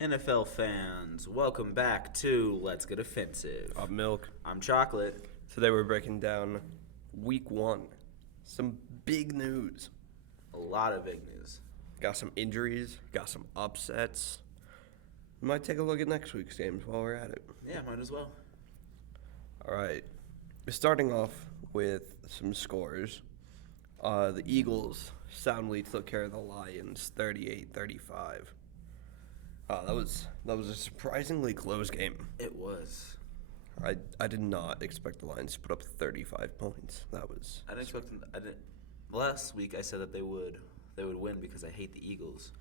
NFL fans, welcome back to Let's Get Offensive. Milk. I'm Chocolate. Today we're breaking down week one. Some big news. A lot of big news. Got some injuries, got some upsets. We might take a look at next week's games while we're at it. Yeah, might as well. All right. Starting off with some scores. The Eagles soundly took care of the Lions 38-35. That was a surprisingly close game. It was. I did not expect the Lions to put up 35 points. I didn't expect them. Last week I said that they would win because I hate the Eagles,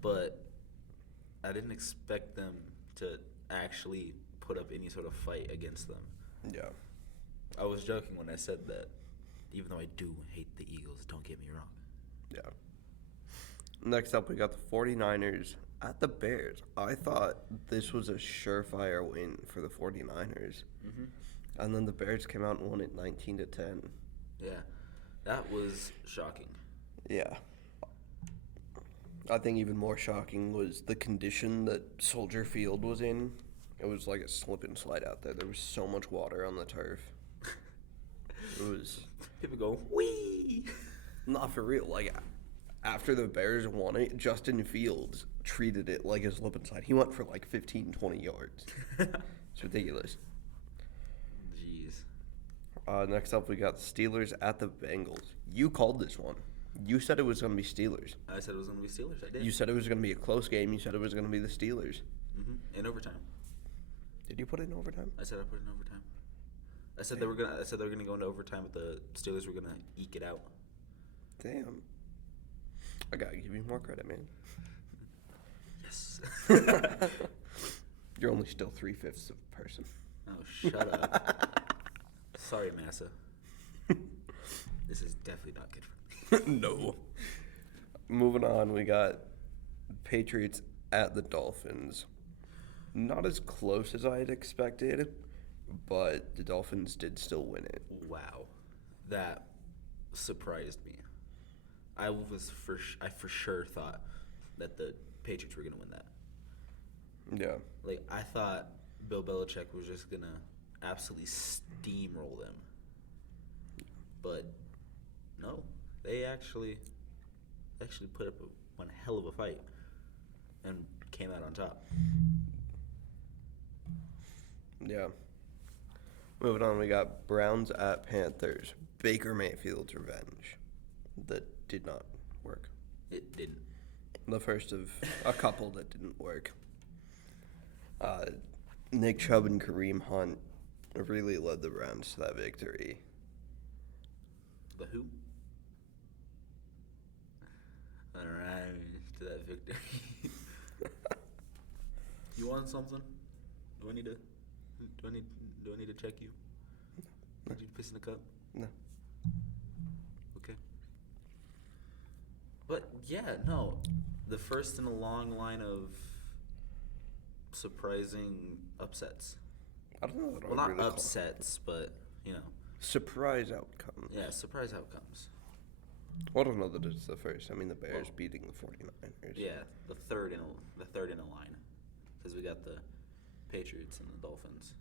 but I didn't expect them to actually put up any sort of fight against them. Yeah. I was joking when I said that, even though I do hate the Eagles. Don't get me wrong. Yeah. Next up, we got the 49ers at the Bears. I thought this was a surefire win for the 49ers. Mm-hmm. And then the Bears came out and won it 19-10. Yeah, that was shocking. Yeah. I think even more shocking was the condition that Soldier Field was in. It was like a slip and slide out there. There was so much water on the turf. It was People go, wee! not for real. Like, after the Bears won it, Justin Fields treated it like a slip and slide. He went for like 15, 20 yards. It's ridiculous. Jeez. Next up, we got Steelers at the Bengals. You called this one. You said it was going to be Steelers. I said it was going to be Steelers. I did. You said it was going to be a close game. You said it was going to be the Steelers. Mm-hmm. In overtime. Did you put it in overtime? I said I put it in overtime. I said they were gonna go into overtime, but the Steelers were gonna eke it out. Damn. I gotta give you more credit, man. Yes. You're only still 3/5 of a person. Oh, shut up. Sorry, Massa. This is definitely not good for me. No. Moving on, we got Patriots at the Dolphins. Not as close as I had expected, but the Dolphins did still win it. Wow, that surprised me. I for sure thought that the Patriots were gonna win that. Yeah. Like, I thought Bill Belichick was just gonna absolutely steamroll them, but no, they actually put up one hell of a fight and came out on top. Yeah. Moving on, we got Browns at Panthers. Baker Mayfield's revenge. That did not work. It didn't. The first of a couple that didn't work. Nick Chubb and Kareem Hunt really led the Browns to that victory. The who? Alright, to that victory. You want something? Do I need to check you? Did you piss in the cup? No. Okay. But yeah, no. The first in a long line of surprising upsets. I don't know what Well, I not really call it. upsets, but, Surprise outcome. yeah, surprise outcomes. Well, I don't know that it's the first. I mean, the Bears beating the 49ers. Yeah, the third in a line, because we got the Patriots and the Dolphins.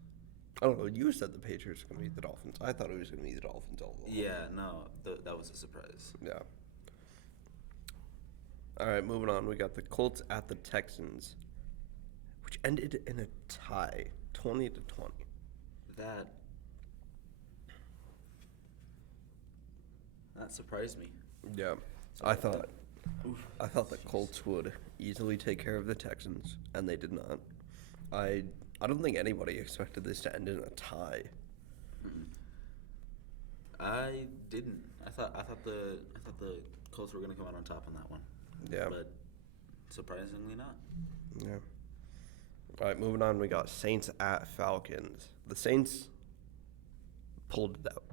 I don't know. You said the Patriots were going to beat the Dolphins. I thought it was going to be the Dolphins all along. Yeah, no, that was a surprise. Yeah. All right, moving on. We got the Colts at the Texans, which ended in a tie, 20-20. That surprised me. Yeah. I thought the Colts would easily take care of the Texans, and they did not. I don't think anybody expected this to end in a tie. Mm-mm. I didn't. I thought the Colts were gonna come out on top on that one. Yeah. But surprisingly not. Yeah. All right, moving on. We got Saints at Falcons. The Saints pulled it out,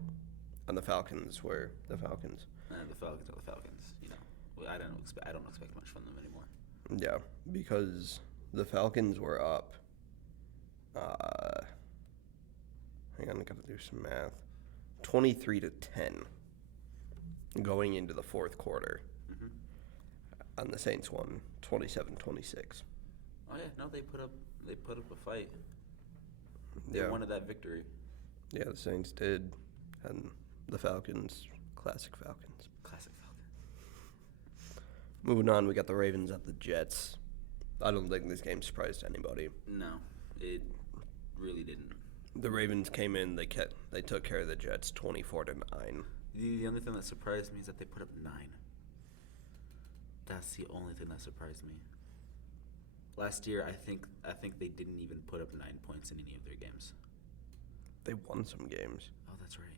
and the Falcons were the Falcons. And the Falcons are the Falcons. You know, I don't expect much from them anymore. Yeah, because the Falcons were up. Hang on, I gotta do some math. 23-10, going into the fourth quarter, Mm-hmm. and the Saints won 27-26. Oh yeah, no, they put up a fight. They Yeah. wanted that victory. Yeah, the Saints did. And the Falcons, classic Falcons. Classic Falcons. Moving on, we got the Ravens at the Jets. I don't think this game surprised anybody. No, it really didn't. The Ravens came in, they took care of the Jets 24-9. The only thing that surprised me is that they put up 9. That's the only thing that surprised me. Last year, I think they didn't even put up 9 points in any of their games. They won some games. Oh, that's right.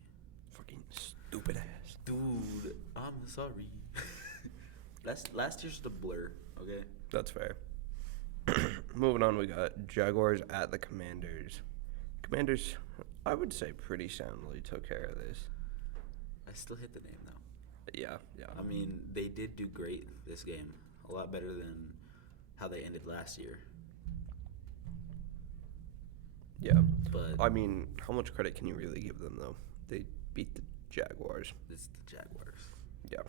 Fucking stupid ass. Dude, I'm sorry. Last year's just a blur, okay? That's fair. Moving on, we got Jaguars at the Commanders. Commanders, I would say pretty soundly took care of this. I still hit the name, though. Yeah. I mean, they did do great this game. A lot better than how they ended last year. Yeah. But I mean, how much credit can you really give them, though? They beat the Jaguars. it's the Jaguars. Yeah.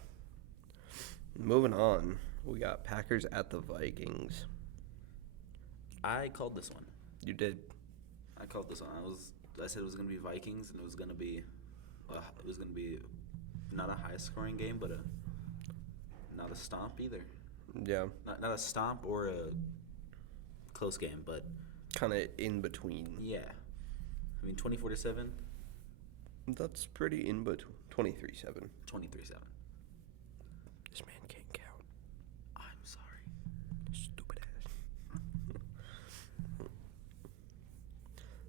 Moving on, we got Packers at the Vikings. I called this one. You did. I called this one. I said it was gonna be Vikings, and it was gonna be not a high scoring game, but not a stomp either. Yeah. Not a stomp or a close game, but Kind of in between. yeah. I mean, 24-7, That's pretty in between. 23-7. 23-7. This man can't count. I'm sorry. Stupid ass.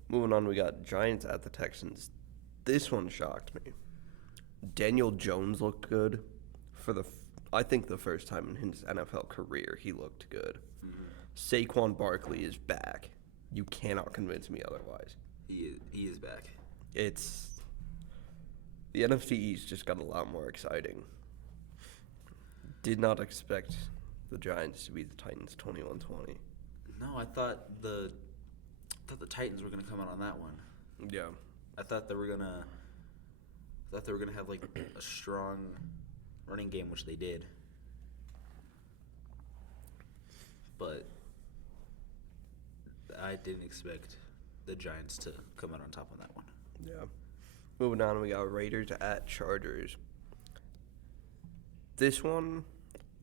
Moving on, we got Giants at the Texans. This one shocked me. Daniel Jones looked good I think the first time in his NFL career he looked good. Saquon Barkley is back. You cannot convince me otherwise. He is back. It's the NFC East just got a lot more exciting. Did not expect the Giants to beat the Titans 21-20. No, I thought the Titans were gonna come out on that one. Yeah. I thought they were gonna have like a strong running game, which they did. But I didn't expect the Giants to come out on top on that one. Yeah. Moving on, we got Raiders at Chargers. This one,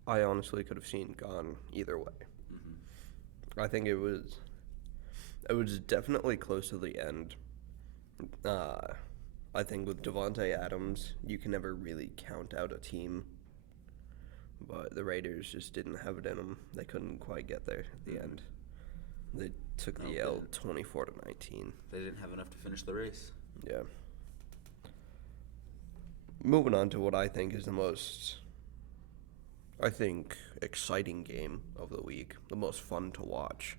I honestly could have seen gone either way. I think it was definitely close to the end. I think with Devontae Adams, you can never really count out a team. But the Raiders just didn't have it in them. They couldn't quite get there at the end. They took the L 24-19. They didn't have enough to finish the race. Yeah. Moving on to what I think is the most, exciting game of the week. The most fun to watch.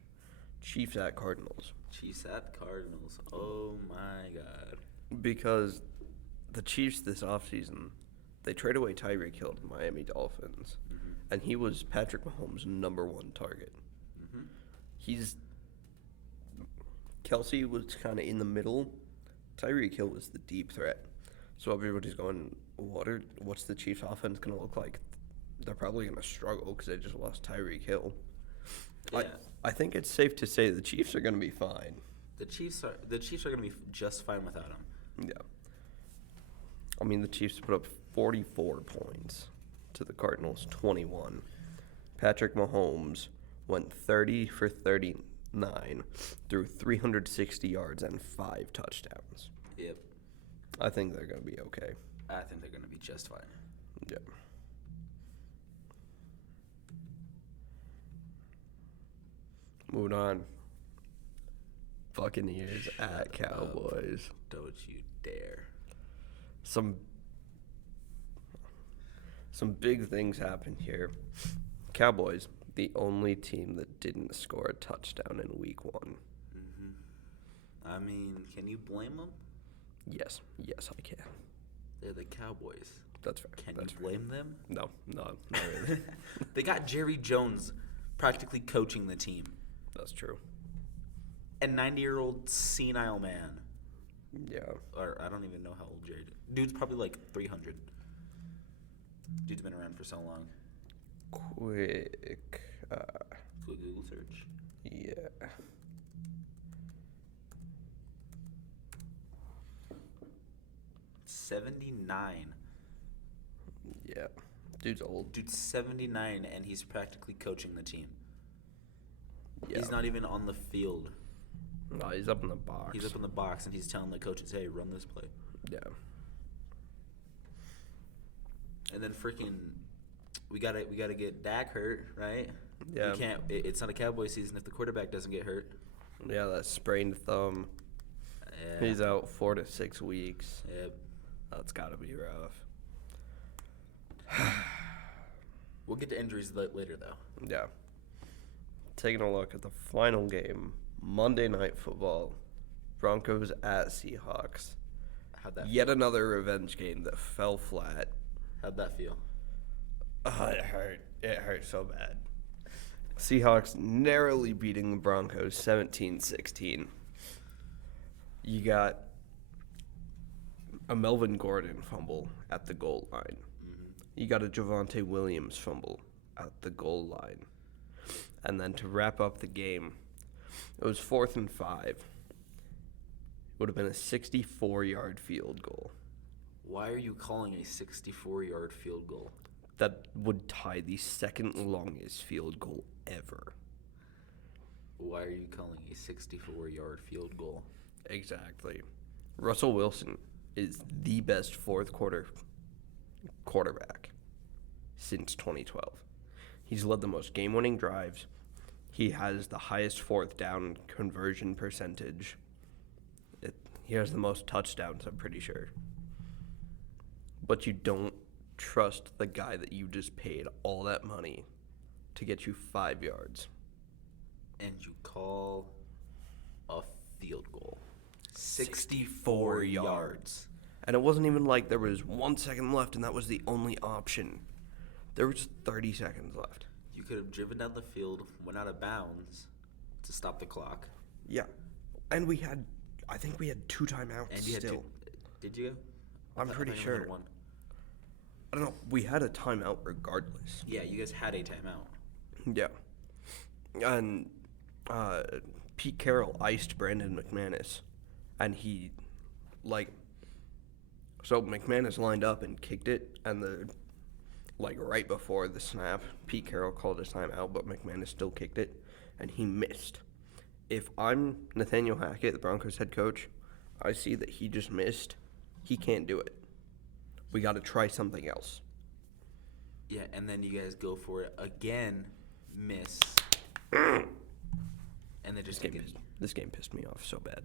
Chiefs at Cardinals. Chiefs at Cardinals. Oh my God. Because the Chiefs this offseason, they trade away Tyreek Hill to the Miami Dolphins. And he was Patrick Mahomes' number one target. Kelsey was kind of in the middle. Tyreek Hill was the deep threat. So everybody's going, what's the Chiefs' offense going to look like? They're probably going to struggle because they just lost Tyreek Hill. Yeah. I think it's safe to say the Chiefs are going to be fine. The Chiefs are going to be just fine without him. Yeah. I mean, the Chiefs put up 44 points to the Cardinals 21. Patrick Mahomes went 30 for 39, threw 360 yards and 5 touchdowns. Yep. I think they're going to be okay. I think they're going to be just fine. Yeah. Moving on. Buccaneers at Cowboys. Don't you dare. Some big things happened here. Cowboys, the only team that didn't score a touchdown in week 1. I mean, can you blame them? Yes, I can. They're the Cowboys. That's fair. Can That's you blame them? No, not really. They got Jerry Jones practically coaching the team. That's true. A 90-year-old senile man. Yeah. Or I don't even know how old Jerry. Dude's probably like 300. Dude's been around for so long. Quick Quick Google search. Yeah. $79. Yeah. Dude's old. Dude's 79 and he's practically coaching the team. Yeah. He's not even on the field. No, he's up in the box. He's up in the box and he's telling the coaches, "Hey, run this play." Yeah. And then freaking, we gotta get Dak hurt, right? Yeah. We can't. It's not a Cowboy season if the quarterback doesn't get hurt. Yeah, that sprained thumb. Yeah. He's out 4 to 6 weeks. Yep. That's got to be rough. We'll get to injuries later, though. Yeah. Taking a look at the final game, Monday Night Football, Broncos at Seahawks. How'd that? Yet another revenge game that fell flat. How'd that feel? It hurt. It hurt so bad. Seahawks narrowly beating the Broncos 17-16. You got a Melvin Gordon fumble at the goal line. You got a Javonte Williams fumble at the goal line. And then to wrap up the game, it was 4th and 5. It would have been a 64-yard field goal. Why are you calling a 64-yard field goal? That would tie the second longest field goal ever. Why are you calling a 64-yard field goal? Exactly. Russell Wilson is the best fourth quarter quarterback since 2012. He's led the most game-winning drives. He has the highest fourth down conversion percentage. He has the most touchdowns, I'm pretty sure. But you don't trust the guy that you just paid all that money to get you 5 yards. And you call a field goal. 64 yards. And it wasn't even like there was 1 second left and that was the only option. There was 30 seconds left. You could have driven down the field, went out of bounds to stop the clock. Yeah. And I think we had 2 timeouts And you still. had did you? I'm pretty sure. One. I don't know. We had a timeout regardless. Yeah, you guys had a timeout. Yeah. And Pete Carroll iced Brandon McManus. And he, so McManus lined up and kicked it. And right before the snap, Pete Carroll called his timeout, but McManus still kicked it. And he missed. If I'm Nathaniel Hackett, the Broncos head coach, I see that he just missed. He can't do it. We got to try something else. Yeah, and then you guys go for it again, miss, and they just This game pissed me off so bad.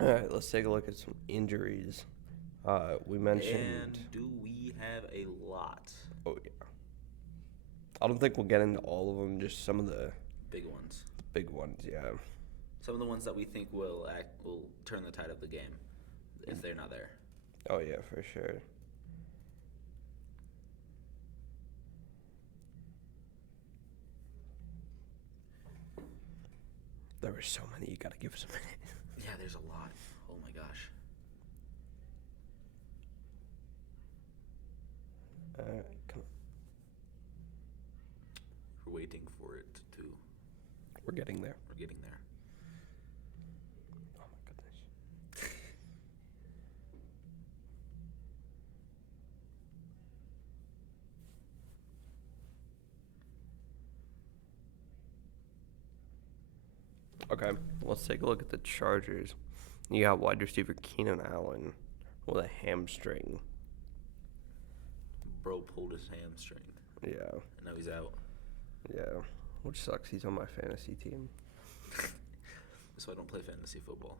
All right, let's take a look at some injuries. We mentioned. And do we have a lot? Oh yeah. I don't think we'll get into all of them. Just some of the Big ones. big ones. Yeah. Some of the ones that we think will turn the tide of the game if they're not there. Oh yeah, for sure. There were so many. You gotta give us a minute. Yeah, there's a lot. Oh my gosh. All right, come on. We're waiting for it to. We're getting there. We're getting there. Oh my goodness. Okay, let's take a look at the Chargers. You got wide receiver Keenan Allen with a hamstring. Bro pulled his hamstring. Yeah, And now he's out. yeah, which sucks. He's on my fantasy team. So I don't play fantasy football.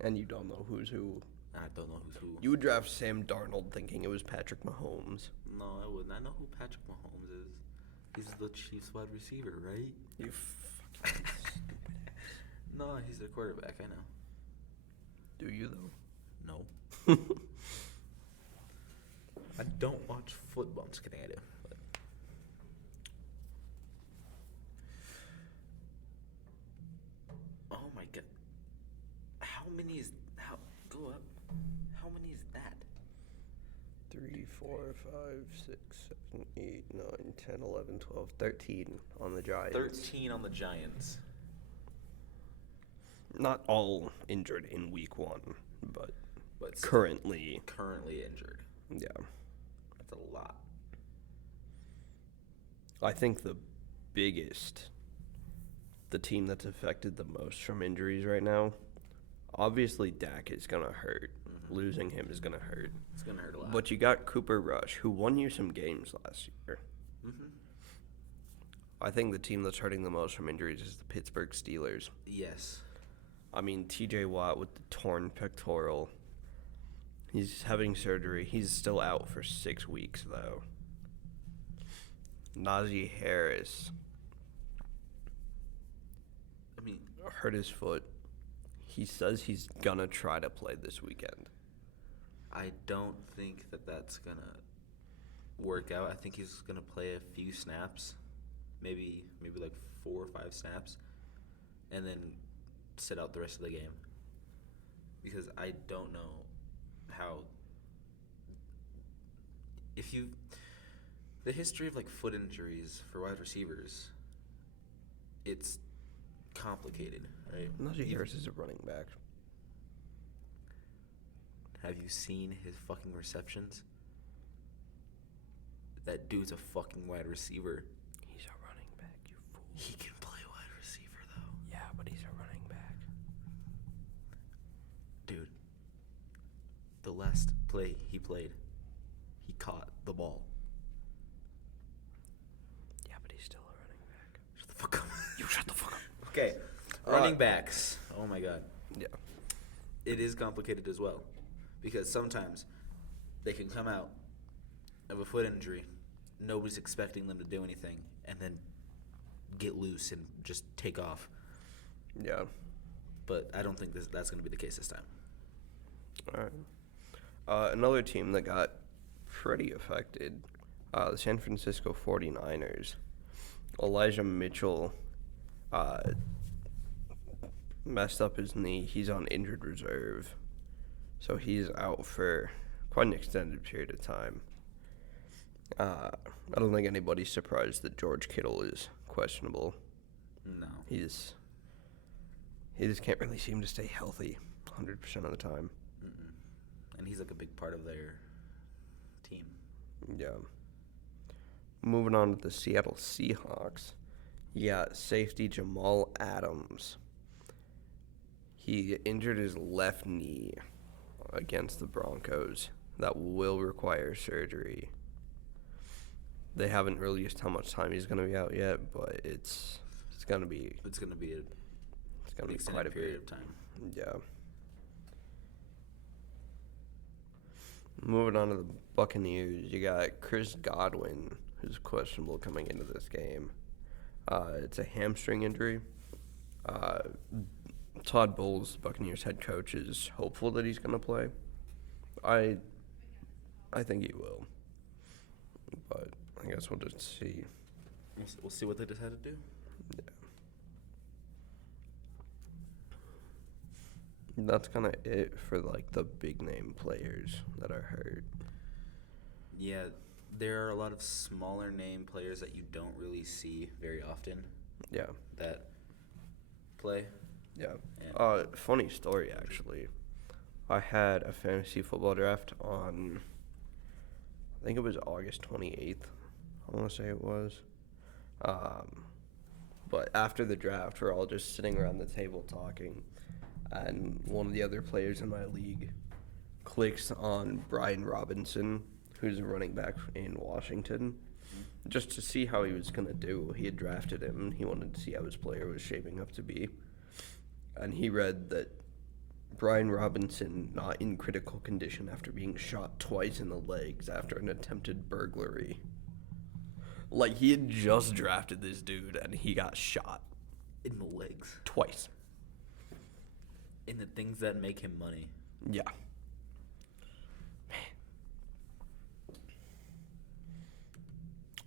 And you don't know who's who. I don't know who's who. You would draft Sam Darnold thinking it was Patrick Mahomes. No, I wouldn't. I know who Patrick Mahomes is. He's the Chiefs wide receiver, right? You fucking stupid ass. No, he's their quarterback. I know. Do you, though? No. I don't watch football. I'm just kidding. I do. But. Oh my god. How many is. Go up. How many is that? 3, 4, 5, 6, 7, 8, 9, 10, 11, 12, 13 on the Giants. 13 on the Giants. Not all injured in week 1, but But currently, injured. yeah. That's a lot. I think the team that's affected the most from injuries right now, obviously Dak is going to hurt. Losing him is going to hurt. It's going to hurt a lot. But you got Cooper Rush, who won you some games last year. Mm-hmm. I think the team that's hurting the most from injuries is the Pittsburgh Steelers. Yes. I mean, TJ Watt with the torn pectoral. He's having surgery. He's still out for 6 weeks, though. Najee Harris hurt his foot. He says he's going to try to play this weekend. I don't think that that's going to work out. I think he's going to play a few snaps, maybe like 4 or 5 snaps, and then sit out the rest of the game. Because I don't know how... The history of, like, foot injuries for wide receivers, it's complicated, right? Najee Harris is a running back. Have you seen his fucking receptions? That dude's a fucking wide receiver. He's a running back, you fool. He can play wide receiver, though. Yeah, but he's a running back. Dude, the last play he played, he caught the ball. Yeah, but he's still a running back. Shut the fuck up. You shut the fuck up. Okay, running backs. Oh my god. Yeah. It is complicated as well. Because sometimes they can come out of a foot injury, nobody's expecting them to do anything, and then get loose and just take off. Yeah. But I don't think that's going to be the case this time. All right. Another team that got pretty affected, the San Francisco 49ers. Elijah Mitchell messed up his knee. He's on injured reserve. So he's out for quite an extended period of time. I don't think anybody's surprised that George Kittle is questionable. No. He just can't really seem to stay healthy 100% of the time. Mm-mm. And he's like a big part of their team. Yeah. Moving on to the Seattle Seahawks. You got safety Jamal Adams. He injured his left knee against the Broncos. That will require surgery. They haven't released how much time he's going to be out yet, but it's going to be quite a period of time. Yeah. Moving on to the Buccaneers, you got Chris Godwin, who's questionable coming into this game. It's a hamstring injury. Todd Bowles, Buccaneers head coach, is hopeful that he's going to play. I think he will, but I guess we'll just see. We'll see what they decide to do. Yeah. That's kind of it for, like, the big-name players that are hurt. Yeah, there are a lot of smaller name players that you don't really see very often. Yeah. That play. Yeah. Funny story, actually. I had a fantasy football draft on, I think it was August 28th. I want to say it was. But after the draft, we're all just sitting around the table talking. And one of the other players in my league clicks on Brian Robinson, who's a running back in Washington, just to see how he was going to do. He had drafted him. He wanted to see how his player was shaping up to be. And he read that Brian Robinson not in critical condition after being shot twice in the legs after an attempted burglary. Like, he had just drafted this dude, and he got shot. In the legs. Twice. In the things that make him money. Yeah.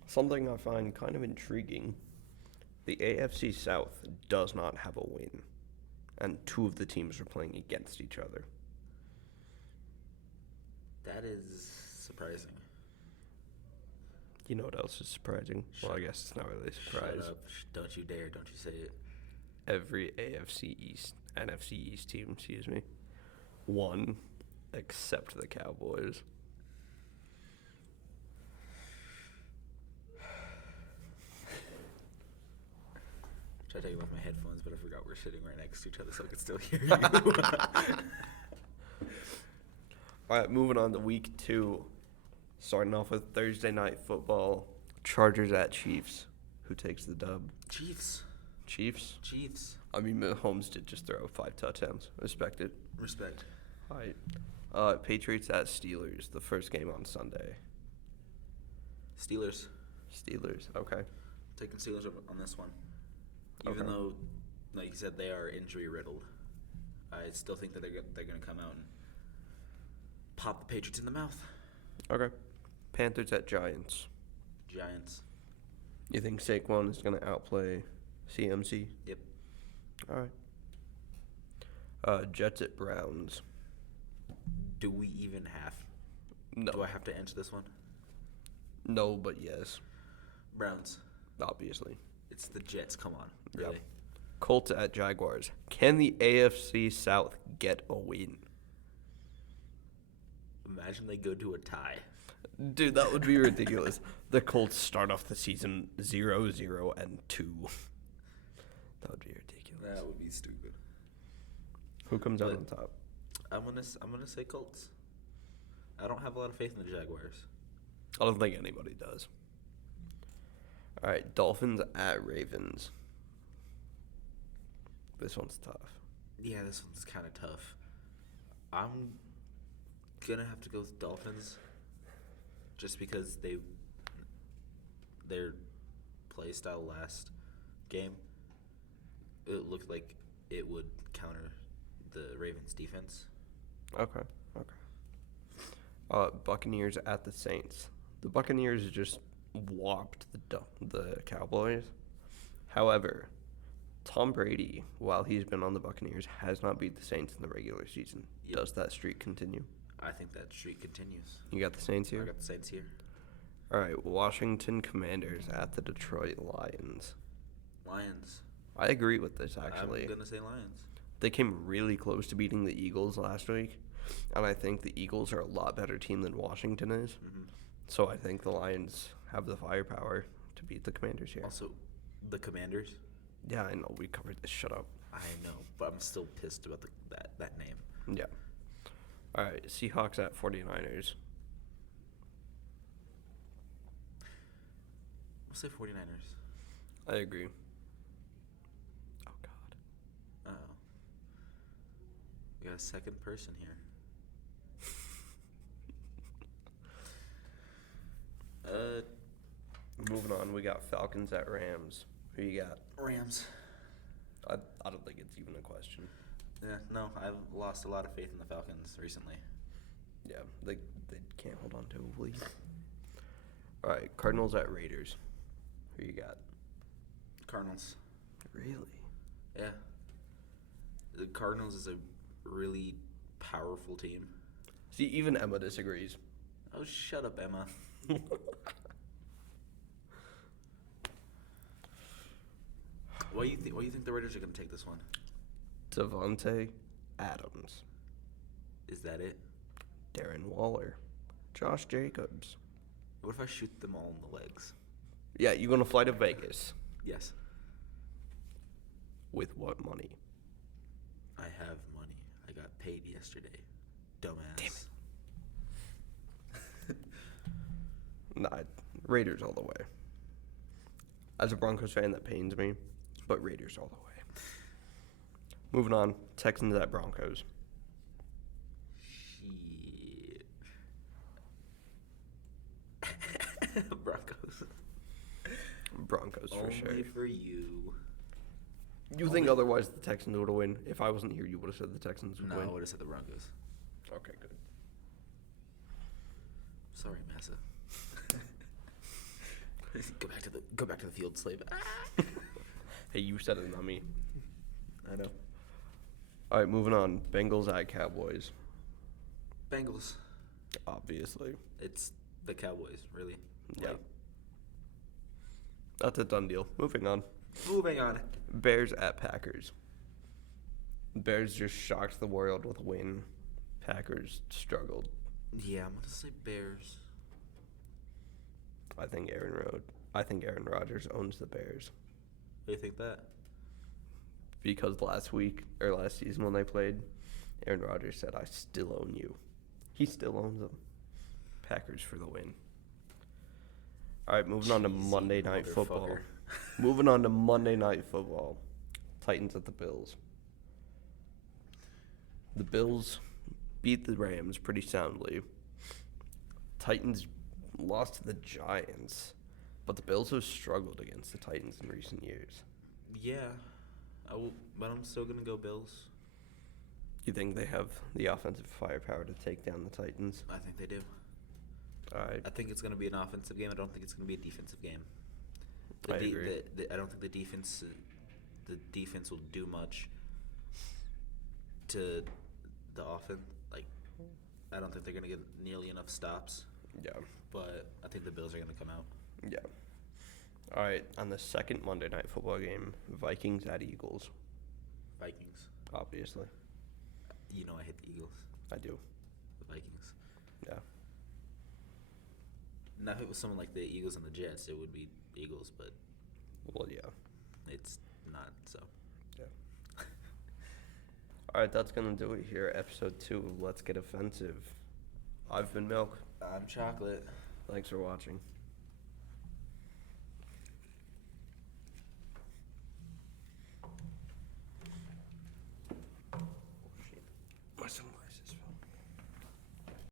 Something I find kind of intriguing, the AFC South does not have a win, and 2 of the teams are playing against each other. That is surprising. You know what else is surprising? Well, I guess it's not really a surprise. Shut up. Don't you dare. Don't you say it. Every NFC East team, won except the Cowboys. Tried to take off my headphones, but I forgot we're sitting right next to each other, so I can still hear you. All right, moving on to week 2. Starting off with Thursday night football. Chargers at Chiefs. Who takes the dub? Chiefs. Chiefs? Chiefs. I mean, Mahomes did just throw 5 touchdowns. Respect it. Respect. All right. Patriots at Steelers. The first game on Sunday. Steelers. Steelers. Okay. Taking Steelers on this one. Even Okay. though, like you said, they are injury riddled, I still think that they're going to come out and pop the Patriots in the mouth. Okay. Panthers at Giants. Giants. You think Saquon is going to outplay CMC? Yep. All right. Jets at Browns. Do we even have? No. Do I have to answer this one? No, but yes. Browns. Obviously. It's the Jets. Come on. Yep. Really? Colts at Jaguars. Can the AFC South get a win? Imagine they go to a tie. Dude, that would be ridiculous. The Colts start off the season 0-0-2. That would be ridiculous. That would be stupid. Who comes out But- on top? I'm gonna say Colts. I don't have a lot of faith in the Jaguars. I don't think anybody does. All right, Dolphins at Ravens. This one's tough. Yeah, this one's kind of tough. I'm gonna have to go with Dolphins, just because their play style last game, it looked like it would counter the Ravens defense. Okay. Buccaneers at the Saints. The Buccaneers just whopped the Cowboys. However, Tom Brady, while he's been on the Buccaneers, has not beat the Saints in the regular season. Yep. Does that streak continue? I think that streak continues. You got the Saints I here? got the Saints here. All right, Washington Commanders at the Detroit Lions. Lions. I agree with this, actually. I'm gonna say Lions. They came really close to beating the Eagles last week, and I think the Eagles are a lot better team than Washington is. Mm-hmm. So I think the Lions have the firepower to beat the Commanders here. Also, the Commanders. Yeah, I know. We covered this. Shut up. I know, but I'm still pissed about that name. Yeah. All right, Seahawks at 49ers. We'll say 49ers. I agree. Oh, God. Uh-oh. We got a second person here. Moving on, we got Falcons at Rams. Who you got? Rams. I don't think it's even a question. Yeah, no, I've lost a lot of faith in the Falcons recently. Yeah, they can't hold on to a lead. All right, Cardinals at Raiders. Who you got? Cardinals. Really? Yeah. The Cardinals is a really powerful team. See, even Emma disagrees. Oh, shut up, Emma. Why do you think the Raiders are going to take this one? Devontae Adams. Is that it? Darren Waller. Josh Jacobs. What if I shoot them all in the legs? Yeah, you gonna fly to Vegas. Yes. With what money? I have money. I got paid yesterday. Dumbass. Damn it. Nah, Raiders all the way. As a Broncos fan, that pains me, but Raiders all the way. Moving on, Texans at Broncos. Shit. Broncos. Broncos for sure. Only for you. You think otherwise the Texans would have win? If I wasn't here, you would have said the Texans would No, I win. would have said the Broncos. Okay, good. Sorry, Massa. go back to the field, slave. Hey, you said it, not me. I know. All right, moving on. Bengals at Cowboys. Bengals. Obviously. It's the Cowboys, really. Yeah. Like, That's a done deal. Moving on. moving on. Bears at Packers. Bears just shocked the world with a win. Packers struggled. Yeah, I'm gonna say Bears. I think Aaron Rodgers owns the Bears. What do you think that? Because last season when they played, Aaron Rodgers said, "I still own you." He still owns them. Packers for the win. All right, moving on to Cheesy Monday Night Football. motherfucker. Moving on to Monday Night Football. Titans at the Bills. The Bills beat the Rams pretty soundly. Titans lost to the Giants, but the Bills have struggled against the Titans in recent years. Yeah, but I'm still gonna go Bills. You think they have the offensive firepower to take down the Titans? I think they do. All right. I think it's gonna be an offensive game. I don't think it's gonna be a defensive game. I agree. I don't think the defense will do much to the offense. Like, I don't think they're gonna get nearly enough stops. Yeah. But I think the Bills are gonna come out. Yeah. All right. On the second Monday Night Football game, Vikings at Eagles. Vikings. Obviously. You know I hate the Eagles. I do. The Vikings. Yeah. Now if it was someone like the Eagles and the Jets, it would be Eagles, but Well, yeah. it's not. So Yeah. All right. That's going to do it here. Episode 2 of Let's Get Offensive. I've been Milk. I'm chocolate. Thanks for watching.